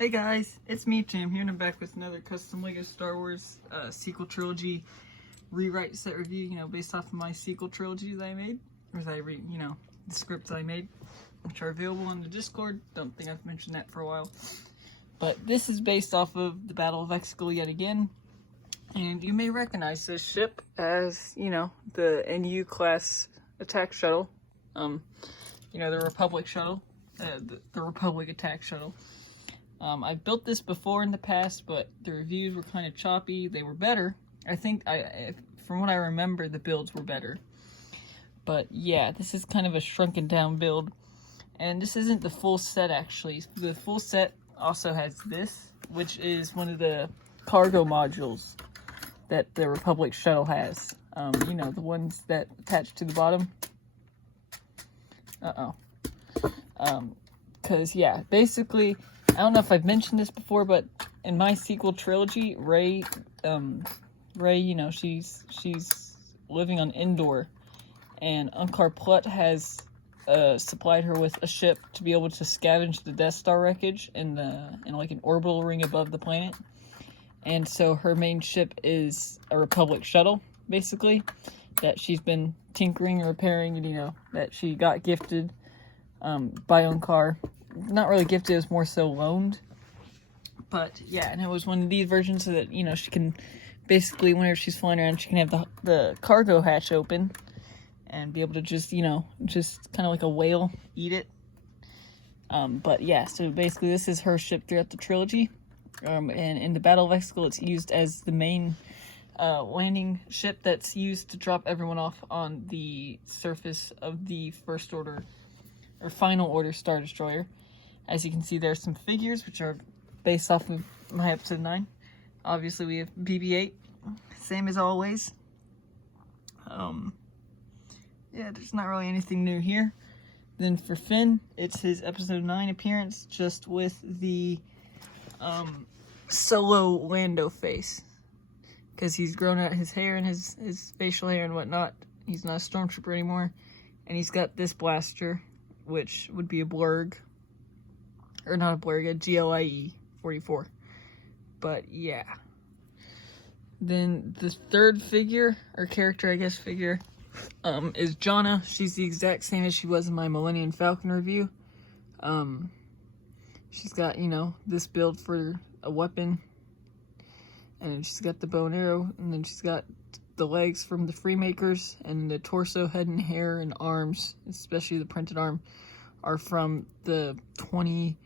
Hey guys, it's me Tam here and I'm back with another custom LEGO Star Wars sequel trilogy rewrite set review, based off of my sequel trilogy that I made, or that I the scripts I made, which are available on the Discord. Don't think I've mentioned that for a while. But this is based off of the Battle of Exegol yet again, and you may recognize this ship as, the NU class attack shuttle, the Republic shuttle, the Republic attack shuttle. I've built this before in the past, but the reviews were kind of choppy. They were better. I think, from what I remember, the builds were better. But yeah, this is kind of a shrunken down build. And this isn't the full set, actually. The full set also has this, which is one of the cargo modules that the Republic shuttle has. The ones that attach to the bottom. Because, yeah, basically, I don't know if I've mentioned this before, but in my sequel trilogy, Rey, she's living on Endor, and Unkar Plutt has supplied her with a ship to be able to scavenge the Death Star wreckage in like an orbital ring above the planet. And so her main ship is a Republic shuttle, basically, that she's been tinkering and repairing, and that she got gifted by Unkar. Not really gifted, it was more so loaned. But yeah, and it was one of these versions so that, she can basically, whenever she's flying around, she can have the cargo hatch open and be able to just, just kind of like a whale, eat it. But yeah, so basically this is her ship throughout the trilogy. And in the Battle of Exegol, it's used as the main landing ship that's used to drop everyone off on the surface of the First Order, or Final Order Star Destroyer. As you can see, there's some figures, which are based off of my episode 9. Obviously, we have BB-8, same as always. Yeah, there's not really anything new here. Then for Finn, it's his episode 9 appearance, just with the solo Lando face. Because he's grown out his hair and his facial hair and whatnot. He's not a stormtrooper anymore. And he's got this blaster, which would be a blurg. Or not a blurg, a GLIE 44. But yeah. Then the third figure, or character, I guess, figure, is Jonna. She's the exact same as she was in my Millennium Falcon review. She's got, this build for a weapon. And then she's got the bow and arrow. And then she's got the legs from the Freemakers. And the torso, head, and hair, and arms, especially the printed arm, are from the 2020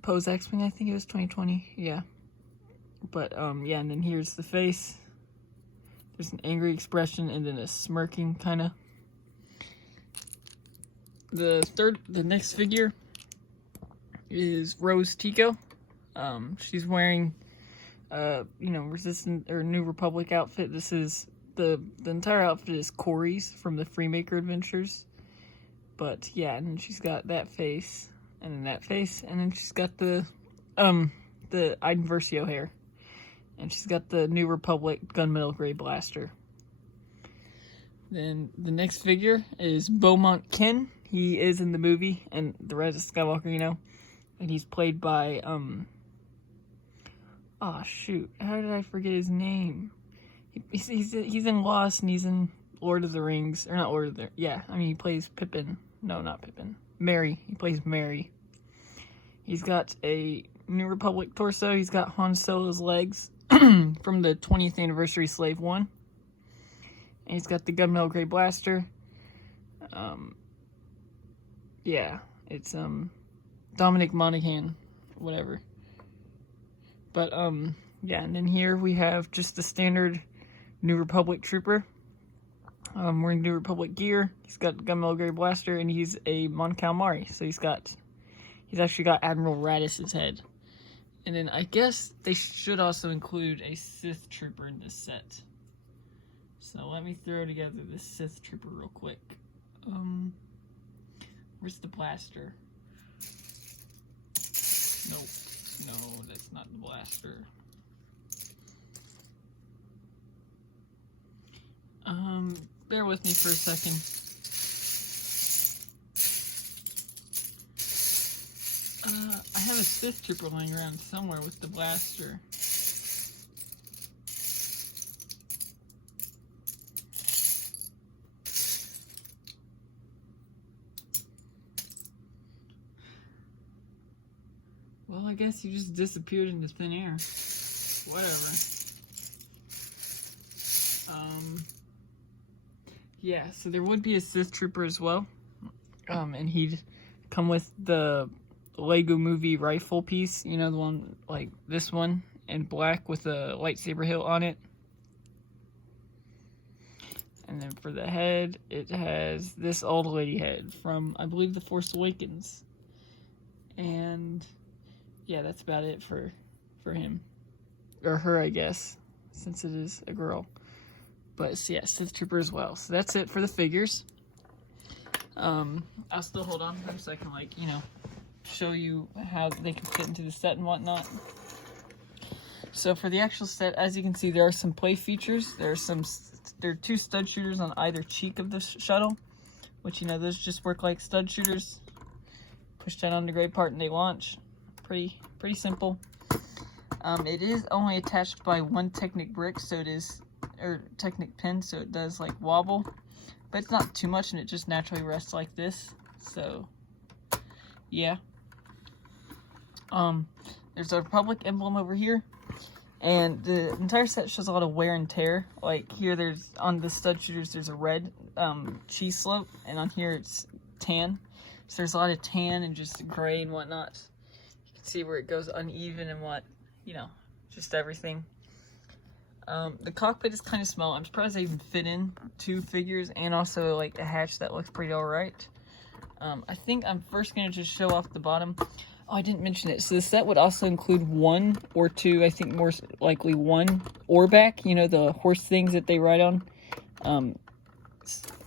Pose X-Wing, I think it was 2020, yeah. But, yeah, and then here's the face. There's an angry expression and then a smirking, kind of. The next figure is Rose Tico. She's wearing, Resistance, or New Republic outfit. This is, the entire outfit is Corey's from the Freemaker Adventures. But, yeah, and then she's got that face, and then that face, and then she's got the Iden Versio hair. And she's got the New Republic Gunmetal Gray Blaster. Then the next figure is Beaumont Ken. He is in the movie, and the Rise of Skywalker, and he's played by, oh, shoot, how did I forget his name? He's in Lost, and he's in Lord of the Rings, or not Lord of the, yeah, he plays Pippin. No, not Pippin. Mary. He plays Mary. He's got a New Republic torso. He's got Han Solo's legs from the 20th anniversary Slave 1. And he's got the Gunmetal Gray Blaster. Yeah, it's Dominic Monaghan, whatever. But yeah, and then here we have just the standard New Republic trooper. Wearing New Republic gear. He's got Gunmetal Gray Blaster, and he's a Mon Calamari. So he's actually got Admiral Radiss's head. And then I guess they should also include a Sith Trooper in this set. So let me throw together this Sith Trooper real quick. Where's the blaster? Nope. No, that's not the blaster. Bear with me for a second. I have a Sith Trooper laying around somewhere with the blaster. Well, I guess you just disappeared into thin air. Whatever. Yeah, so there would be a Sith Trooper as well. And he'd come with the Lego movie rifle piece, you know, the one like this one in black with a lightsaber hilt on it. And then for the head, it has this old lady head from, I believe, The Force Awakens. And yeah, that's about it for him. Or her, I guess, since it is a girl. But so yeah, Sith Trooper as well. So that's it for the figures. I'll still hold on to them so I can, like, you know, show you how they can fit into the set and whatnot. So for the actual set, as you can see, there are some play features. There are 2 stud shooters on either cheek of the shuttle, which, you know, those just work like stud shooters. Push down on the gray part and they launch. Pretty simple. It is only attached by 1 Technic brick, so it is, or Technic pin, so it does like wobble. But it's not too much, and it just naturally rests like this. So, yeah. There's a Republic emblem over here. And the entire set shows a lot of wear and tear. Like here, there's, on the stud shooters, there's a red cheese slope. And on here, it's tan. So there's a lot of tan and just gray and whatnot. You can see where it goes uneven and what, you know, just everything. The cockpit is kind of small. I'm surprised they even fit in 2 figures and also like a hatch that looks pretty alright. I think I'm first going to just show off the bottom. Oh, I didn't mention it. So the set would also include 1 or 2, I think more likely 1 oarback, you know, the horse things that they ride on.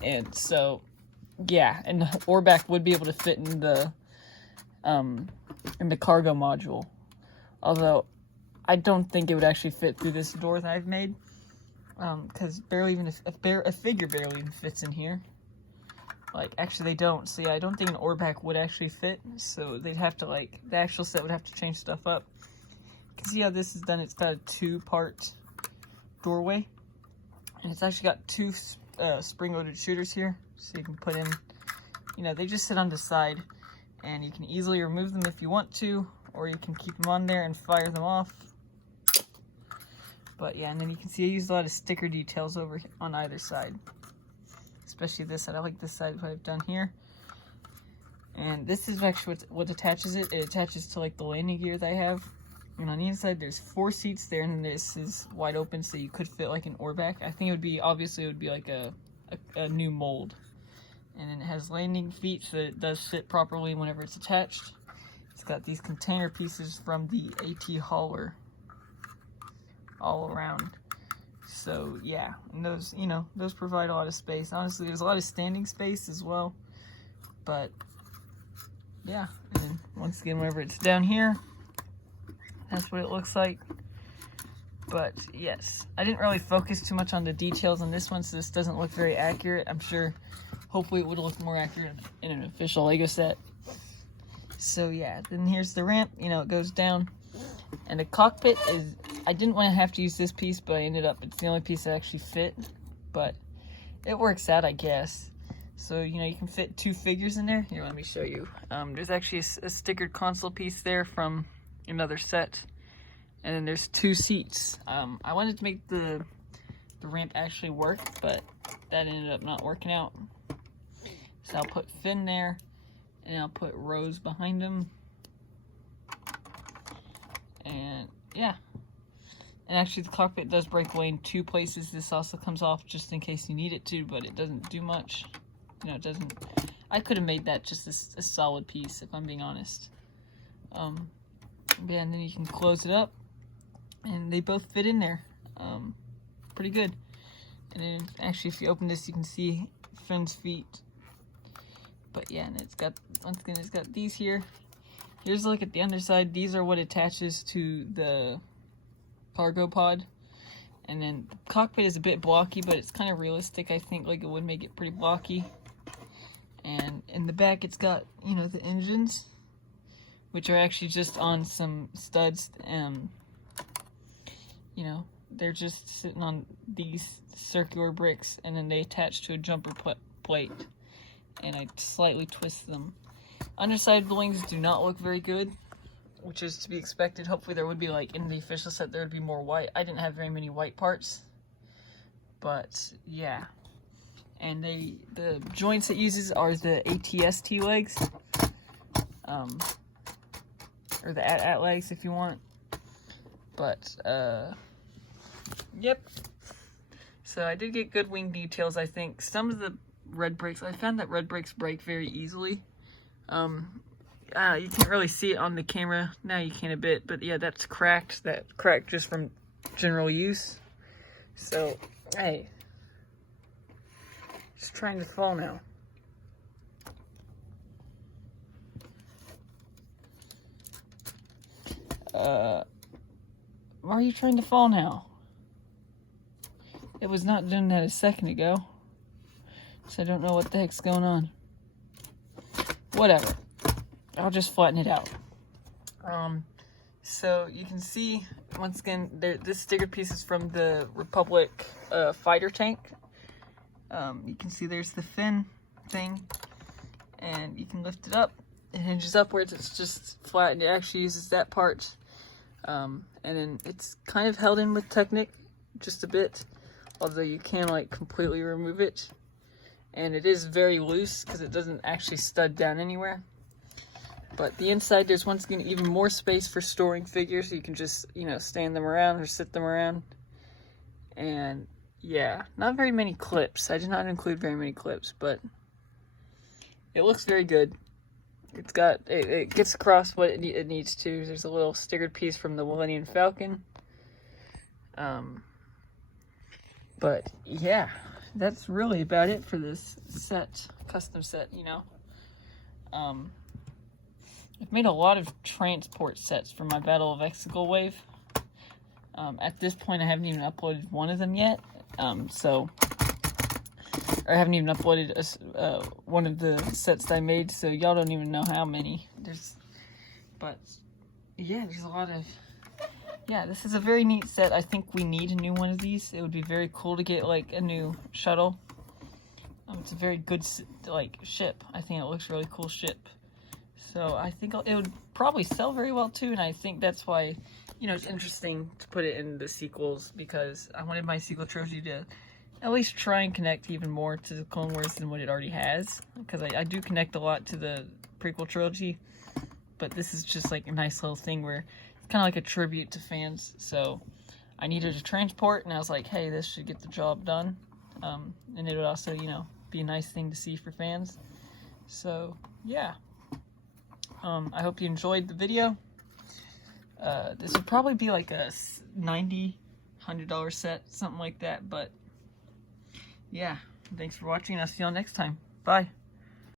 And so, yeah, and the oarback would be able to fit in the cargo module. Although, I don't think it would actually fit through this door that I've made, because barely even a figure barely even fits in here. Like, actually they don't. So yeah, I don't think an oarback would actually fit. So they'd have to, like, the actual set would have to change stuff up. You can see how this is done. It's got a 2-part doorway, and it's actually got 2 spring-loaded shooters here, so you can put in. You know, they just sit on the side, and you can easily remove them if you want to, or you can keep them on there and fire them off. But yeah, and then you can see I used a lot of sticker details over on either side. Especially this side. I like this side, what I've done here. And this is actually what attaches it. It attaches to like the landing gear that I have. And on the inside there's 4 seats there, and this is wide open so you could fit like an oarback. I think it would be, obviously it would be like a new mold. And then it has landing feet so that it does sit properly whenever it's attached. It's got these container pieces from the AT hauler all around. So yeah, and those, you know, those provide a lot of space. Honestly, there's a lot of standing space as well. But yeah, and then once again, whenever it's down here, that's what it looks like. But yes, I didn't really focus too much on the details on this one, so this doesn't look very accurate. I'm sure, hopefully it would look more accurate in an official Lego set. So yeah, then here's the ramp, you know, it goes down. And the cockpit is, I didn't want to have to use this piece, but I ended up, it's the only piece that actually fit. But it works out, I guess. So, you know, you can fit 2 figures in there. Here, let me show you. There's actually a stickered console piece there from another set. And then there's 2 seats. I wanted to make the ramp actually work, but that ended up not working out. So I'll put Finn there, and I'll put Rose behind him. And yeah, and actually the cockpit does break away in 2 places. This also comes off just in case you need it to, but it doesn't do much. You know, it doesn't. I could have made that just a solid piece, if I'm being honest. Yeah, and then you can close it up, and they both fit in there, pretty good. And then actually, if you open this, you can see Finn's feet. But yeah, and it's got, once again, it's got these here. Here's a look at the underside. These are what attaches to the cargo pod. And then the cockpit is a bit blocky, but it's kind of realistic. I think like it would make it pretty blocky. And in the back, it's got, you know, the engines. which are actually just on some studs. You know, they're just sitting on these circular bricks, and then they attach to a jumper plate, and I slightly twist them. Underside of the wings do not look very good, which is to be expected. Hopefully there would be, like, in the official set, there would be more white. I didn't have very many white parts, but yeah. And the joints it uses are the ATST legs, or the AT legs if you want. But, yep. So I did get good wing details, I think. Some of the red brakes, I found that red brakes break very easily. You can't really see it on the camera. Now you can a bit, but yeah, that's cracked. That cracked just from general use. So, hey. Just trying to fall now. Why are you trying to fall now? It was not doing that a second ago. So I don't know what the heck's going on. Whatever. I'll just flatten it out. So you can see, once again, this sticker piece is from the Republic fighter tank. You can see there's the fin thing, and you can lift it up. It hinges upwards. It's just flat, and it actually uses that part. And then it's kind of held in with Technic, just a bit, although you can, like, completely remove it. And it is very loose because it doesn't actually stud down anywhere. But the inside, there's once again even more space for storing figures, so you can just, you know, stand them around or sit them around. And yeah, not very many clips. I did not include very many clips, but it looks very good. It's got, it gets across what it needs to. There's a little stickered piece from the Millennium Falcon. But yeah, that's really about it for this set, custom set, you know. I've made a lot of transport sets for my Battle of Exegol wave. At this point, I haven't even uploaded one of them yet. Or I haven't even uploaded one of the sets that I made, so y'all don't even know how many. But yeah, there's a lot of, yeah, this is a very neat set. I think we need a new one of these. It would be very cool to get, like, a new shuttle. It's a very good, like, ship. I think it looks really cool ship. So I think it would probably sell very well too, and I think that's why, you know, it's interesting to put it in the sequels, because I wanted my sequel trilogy to at least try and connect even more to the Clone Wars than what it already has, because I do connect a lot to the prequel trilogy, but this is just like a nice little thing where it's kind of like a tribute to fans. So I needed a transport, and I was like, hey, this should get the job done, and it would also, you know, be a nice thing to see for fans. So yeah. I hope you enjoyed the video. This would probably be like a $90, $100 set, something like that. But yeah, thanks for watching. I'll see y'all next time. Bye.